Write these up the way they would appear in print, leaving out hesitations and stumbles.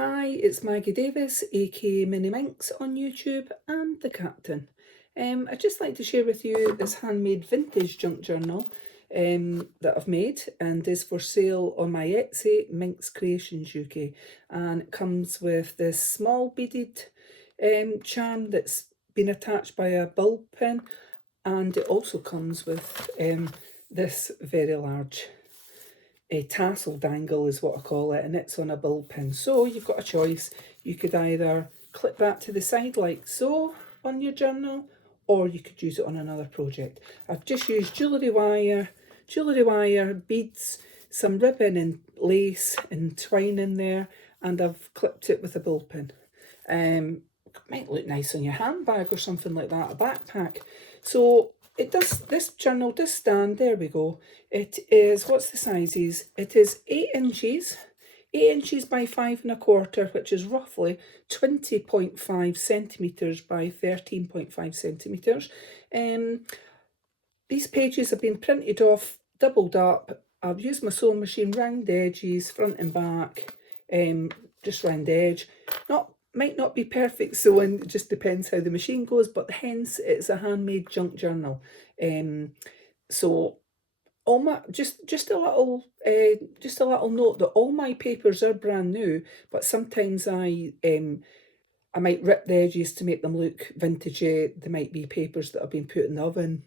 Hi, it's Maggie Davis, aka Mini Minx on YouTube and the Captain. I'd just like to share with you this handmade vintage junk journal that I've made and is for sale on my Etsy, MinxCreationsUK. And it comes with this small beaded charm that's been attached by a bulb pin, and it also comes with this very large a tassel dangle is what I call it, and it's on a bulb pin. So you've got a choice. You could either clip that to the side like so on your journal, or you could use it on another project. I've just used jewellery wire, beads, some ribbon and lace and twine in there, and I've clipped it with a bulb pin. Might look nice on your handbag or something like that, a backpack. So it does, this journal does stand, there we go. It is, what's the sizes? It is 8 inches, 8 inches by 5¼ which is roughly 20.5 centimetres by 13.5 centimetres. These pages have been printed off, doubled up. I've used my sewing machine round edges, front and back, just round edge. Might not be perfect sewing, it just depends how the machine goes, but hence it's a handmade junk journal. So all my just a little note that all my papers are brand new, but sometimes I might rip the edges to make them look vintagey. There might be papers that have been put in the oven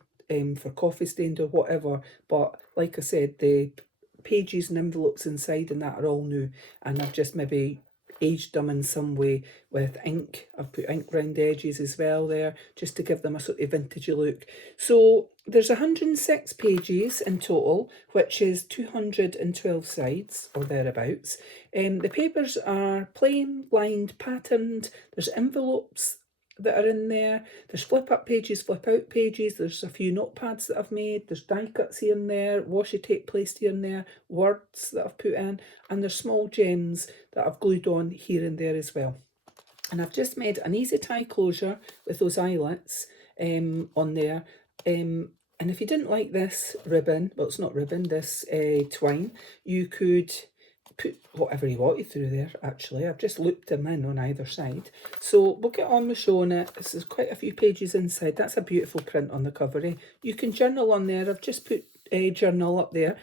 for coffee stained or whatever, but like I said, the pages and envelopes inside and that are all new, and I've just maybe aged them in some way with ink. I've put ink round the edges as well there, just to give them a sort of vintagey look. So there's 106 pages in total, which is 212 sides or thereabouts. The papers are plain, lined, patterned. There's envelopes that are in there. There's flip up pages, flip out pages. There's a few notepads that I've made. There's die cuts here and there, washi tape placed here and there, words that I've put in, and there's small gems that I've glued on here and there as well. And I've just made an easy tie closure with those eyelets on there. And if you didn't like this ribbon, well, it's not ribbon, this twine, you could put whatever you wanted through there. Actually, I've just looped them in on either side. So we'll get on with showing it. This is quite a few pages inside. That's a beautiful print on the cover. You can journal on there. I've just put a journal up there.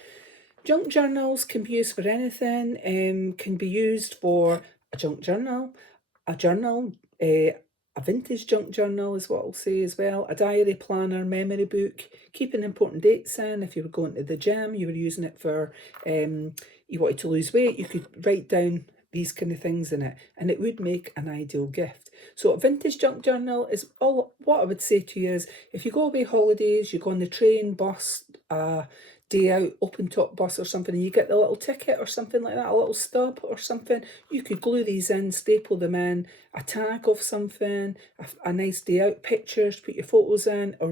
Junk journals can be used for anything. Can be used for a junk journal, a journal, a vintage junk journal is what I'll say as well, a diary planner, memory book, keeping important dates in. If you were going to the gym, you were using it for, you wanted to lose weight, you could write down these kind of things in it, and it would make an ideal gift. So a vintage junk journal is all. What I would say to you is, if you go away holidays, you go on the train, bus, day out, open top bus or something, and you get the little ticket or something like that, a little stub or something, you could glue these in, staple them in, a tag of something, a nice day out, pictures, put your photos in, or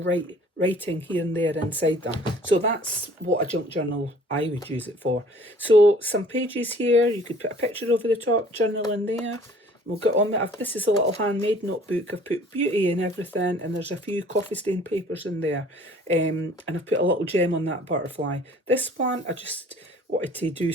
writing here and there inside them. So that's what a junk journal I would use it for. So some pages here, you could put a picture over the top, journal in there. We'll get on with, this is a little handmade notebook. I've put beauty and everything, and there's a few coffee stain papers in there. And I've put a little gem on that butterfly. This one, I just wanted to do,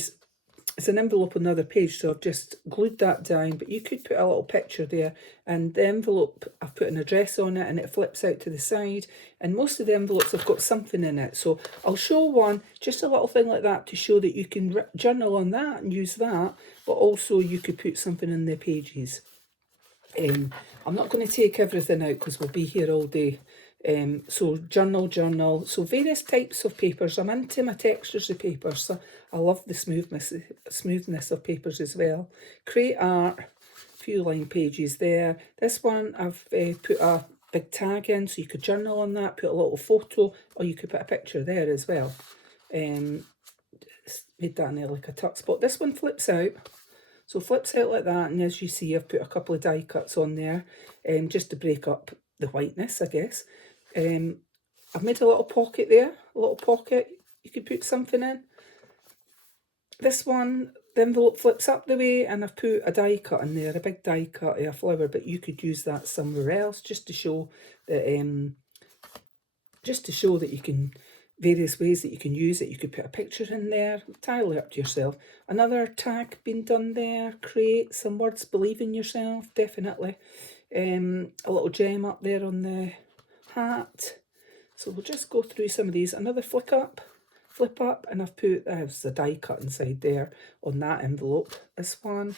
it's an envelope on another page, so I've just glued that down, but you could put a little picture there, and the envelope, I've put an address on it, and it flips out to the side, and most of the envelopes have got something in it. So I'll show one, just a little thing like that, to show that you can journal on that and use that, but also you could put something in the pages. I'm not going to take everything out because we'll be here all day. So journal, so various types of papers. I'm into my textures of paper, so I love the smoothness of papers as well. Create art, a few line pages there. This one I've put a big tag in, so you could journal on that, put a little photo, or you could put a picture there as well. Made that in there like a tuck spot. This one flips out. So flips out like that, and as you see, I've put a couple of die cuts on there, just to break up the whiteness, I guess. I've made a little pocket there, a little pocket you could put something in. This one, the envelope flips up the way, and I've put a die cut in there, a big die cut of a flower, but you could use that somewhere else, just to show that you can various ways that you can use it. You could put a picture in there, entirely up to yourself. Another tag being done there, create some words, believe in yourself, definitely. A little gem up there on the hat. So we'll just go through some of these. Another flip up, and I've put, there's a die cut inside there on that envelope. This one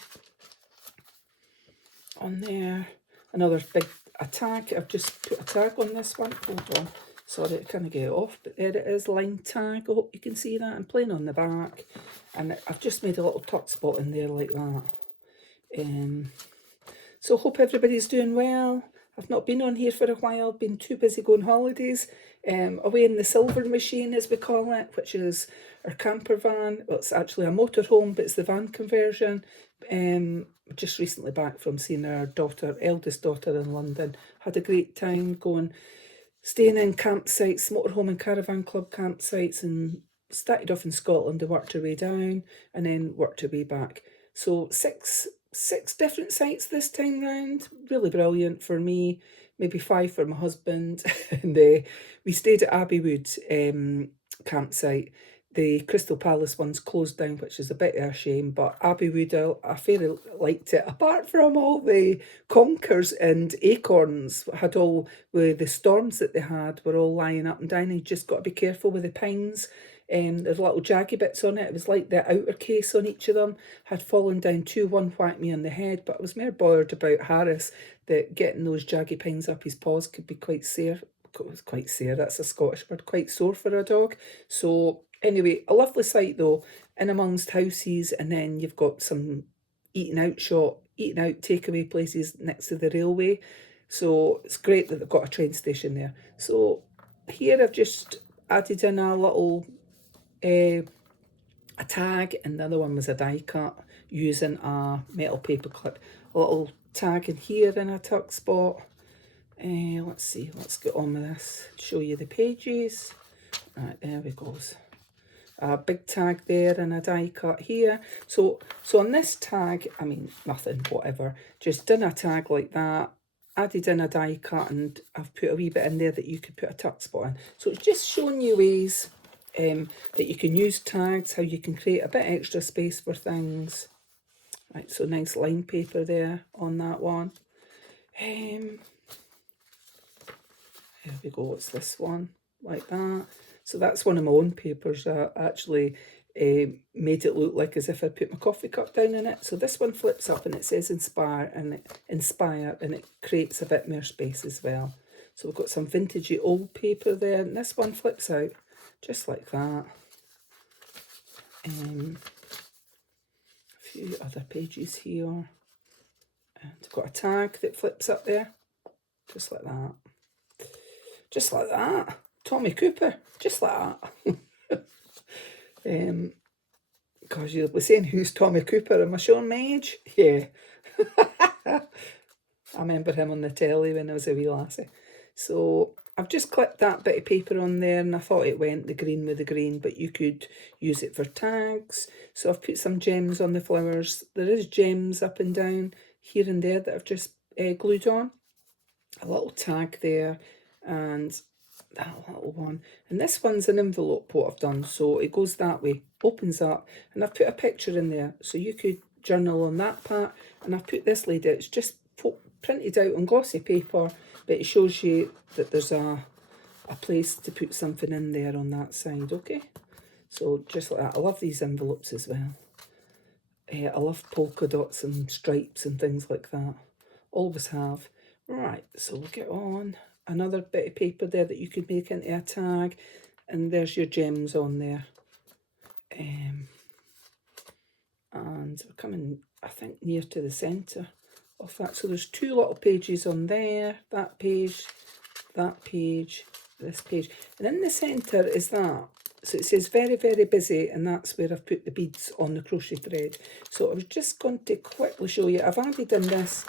on there. Another big tag. I've just put a tag on this one. Hold on. Sorry, I can't get it off, but there it is, line tag. I hope you can see that. I'm plain on the back, and I've just made a little tuck spot in there like that. So hope everybody's doing well. I've not been on here for a while, been too busy going holidays. Away in the silver machine, as we call it, which is our camper van. Well, it's actually a motorhome, but it's the van conversion. Just recently back from seeing our daughter, eldest daughter in London. Had a great time staying in campsites, motorhome and caravan club campsites, and started off in Scotland and worked our way down, and then worked our way back. So six different sites this time round. Really brilliant for me. Maybe 5 for my husband. And we stayed at Abbeywood campsite. The Crystal Palace one's closed down, which is a bit of a shame, but Abbeywood, I fairly liked it. Apart from all the conkers and acorns, had all with the storms that they had, were all lying up and down. You just got to be careful with the pines. There's little jaggy bits on it. It was like the outer case on each of them had fallen down too. One whacked me on the head, but I was more bothered about Harris, that getting those jaggy pines up his paws could be quite sore. Quite sore, that's a Scottish word, quite sore for a dog. So anyway, a lovely sight though, in amongst houses, and then you've got some eating out takeaway places next to the railway. So it's great that they've got a train station there. So here I've just added in a little a tag, and the other one was a die cut using a metal paper clip. A little tag in here in a tuck spot. Let's see, let's get on with this. Show you the pages. Right, there we go. A big tag there and a die cut here. So on this tag, I mean, nothing, whatever. Just done a tag like that, added in a die cut, and I've put a wee bit in there that you could put a tuck spot in. So it's just showing you ways that you can use tags, how you can create a bit extra space for things. Right, so nice line paper there on that one. There we go, it's this one, like that. So that's one of my own papers. I actually made it look like as if I put my coffee cup down in it. So this one flips up and it says inspire, and it creates a bit more space as well. So we've got some vintagey old paper there, and this one flips out just like that. A few other pages here, and I've got a tag that flips up there, just like that. Just like that. Tommy Cooper, just like that. Because you'll be saying, who's Tommy Cooper? Am I showing my age? Yeah. I remember him on the telly when I was a wee lassie. So I've just clipped that bit of paper on there, and I thought it went the green with the green, but you could use it for tags. So I've put some gems on the flowers. There is gems up and down here and there that I've just glued on. A little tag there, and that little one. And this one's an envelope, what I've done. So it goes that way, opens up, and I've put a picture in there. So you could journal on that part. And I've put this lady, it's just printed out on glossy paper, but it shows you that there's a place to put something in there on that side, okay? So just like that. I love these envelopes as well. I love polka dots and stripes and things like that. Always have. Right, so we'll get on. Another bit of paper there that you could make into a tag, and there's your gems on there. And we're coming, I think, near to the centre of that. So there's 2 little pages on there, that page, this page. And in the centre is that. So it says very, very busy, and that's where I've put the beads on the crochet thread. So I was just going to quickly show you. I've added in this.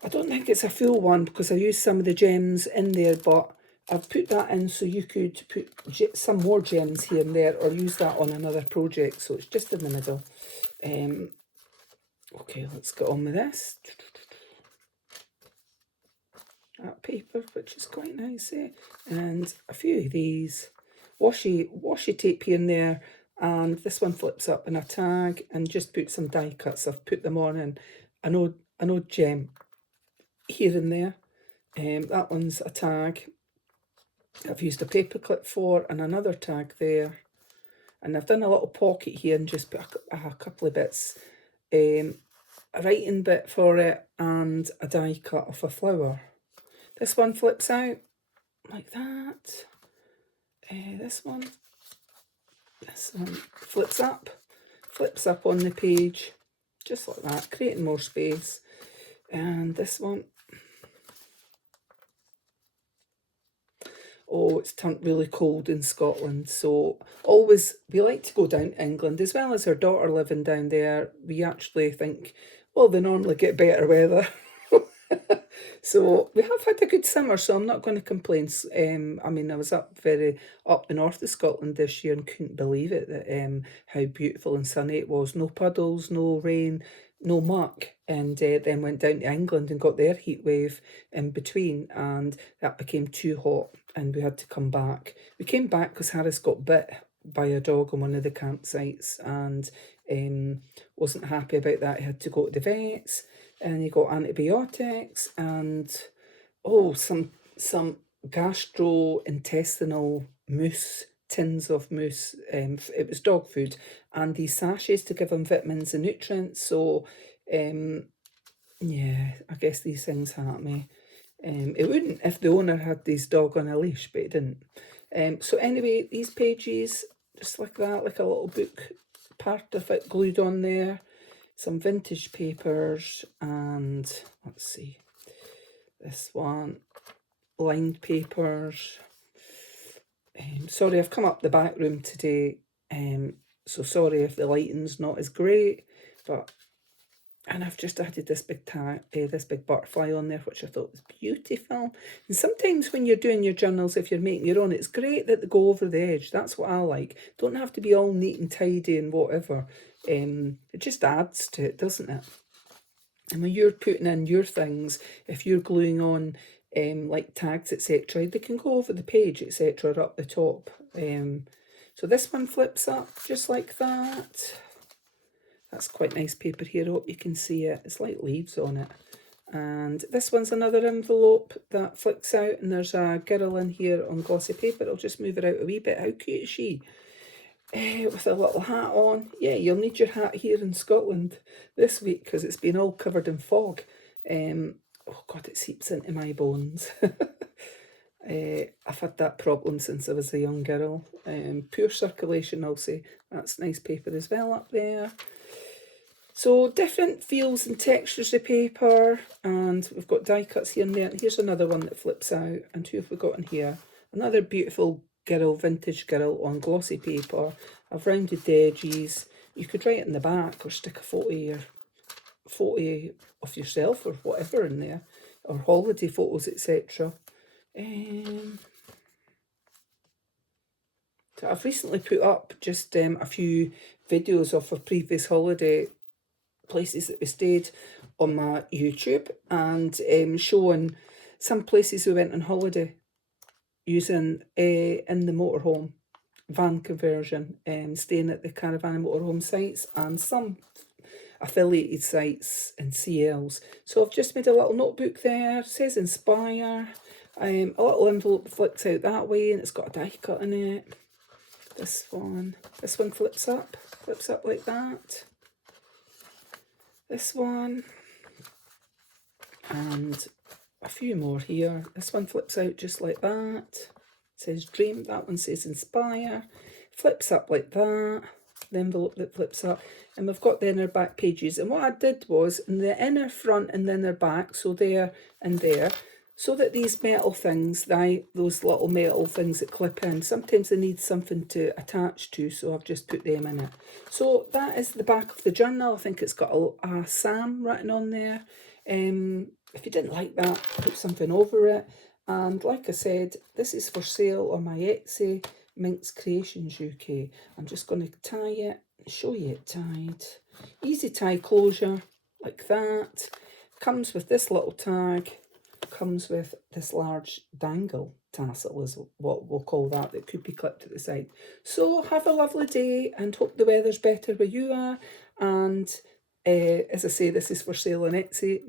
I don't think it's a full one because I used some of the gems in there, but I've put that in so you could put some more gems here and there, or use that on another project. So it's just in the middle. Okay, let's get on with this. That paper, which is quite nice, eh? And a few of these. washi tape here and there, and this one flips up in a tag, and just put some die cuts. I've put them on, and an odd gem here and there. That one's a tag I've used a paper clip for, and another tag there. And I've done a little pocket here and just put a couple of bits, a writing bit for it, and a die cut of a flower. This one flips out like that. This one flips up on the page, just like that, creating more space. And this one, oh, it's turned really cold in Scotland, so we like to go down to England, as well as our daughter living down there. We actually think, well, they normally get better weather. So we have had a good summer, so I'm not going to complain. I mean, I was up the north of Scotland this year and couldn't believe it, that how beautiful and sunny it was. No puddles, no rain, no muck. And then went down to England and got their heat wave in between, and that became too hot and we had to come back. We came back because Harris got bit by a dog on one of the campsites, and wasn't happy about that. He had to go to the vets, and he got antibiotics, and some gastrointestinal mousse, tins of mousse. It was dog food, and these sachets to give him vitamins and nutrients. So yeah, I guess these things happen to me. It wouldn't if the owner had this dog on a leash, but it didn't. So anyway, these pages, just like that, like a little book, part of it glued on there. Some vintage papers, and let's see, this one, lined papers. Sorry, I've come up the back room today, so sorry if the lighting's not as great, and I've just added this big this big butterfly on there, which I thought was beautiful. And sometimes when you're doing your journals, if you're making your own, it's great that they go over the edge. That's what I like. Don't have to be all neat and tidy and whatever. It just adds to it, doesn't it? And when you're putting in your things, if you're gluing on like tags, etc., they can go over the page, etc., up the top. So this one flips up just like that. That's quite nice paper here. I hope you can see it. It's like leaves on it. And this one's another envelope that flicks out, and there's a girl in here on glossy paper. I'll just move her out a wee bit. How cute is she? With a little hat on. Yeah, you'll need your hat here in Scotland this week because it's been all covered in fog. Oh God, it seeps into my bones. I've had that problem since I was a young girl. Poor circulation, I'll say. That's nice paper as well up there. So different feels and textures of paper, and we've got die cuts here and there. And here's another one that flips out. And who have we got in here? Another beautiful girl, vintage girl on glossy paper. I've rounded the edges. You could write it in the back or stick a photo of yourself or whatever in there, or holiday photos, etc. So I've recently put up just a few videos of a previous holiday places that we stayed on my YouTube, and showing some places we went on holiday using in the motorhome van conversion, staying at the caravan and motorhome sites, and some affiliated sites and CLs. So I've just made a little notebook there. It says inspire. A little envelope flips out that way, and it's got a die cut in it. This one flips up like that. This one, and a few more here. This one flips out just like that. It says dream. That one says inspire. Flips up like that. The envelope that flips up. And we've got the inner back pages. And what I did was in the inner front and the inner back, so there and there, so that these metal things, those little metal things that clip in, sometimes they need something to attach to, so I've just put them in it. So that is the back of the journal. I think it's got a Sam written on there. If you didn't like that, put something over it. And like I said, this is for sale on my Etsy, MinxCreationsUK. I'm just going to tie it, show you it tied. Easy tie closure, like that. Comes with this little tag. Comes with this large dangle. tassel is what we'll call that could be clipped at the side. So have a lovely day and hope the weather's better where you are. And as I say, this is for sale on Etsy,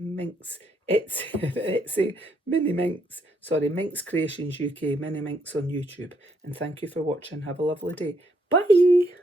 Etsy, Mini Minx, sorry, Minx Creations UK, Mini Minx on YouTube. And thank you for watching. Have a lovely day. Bye!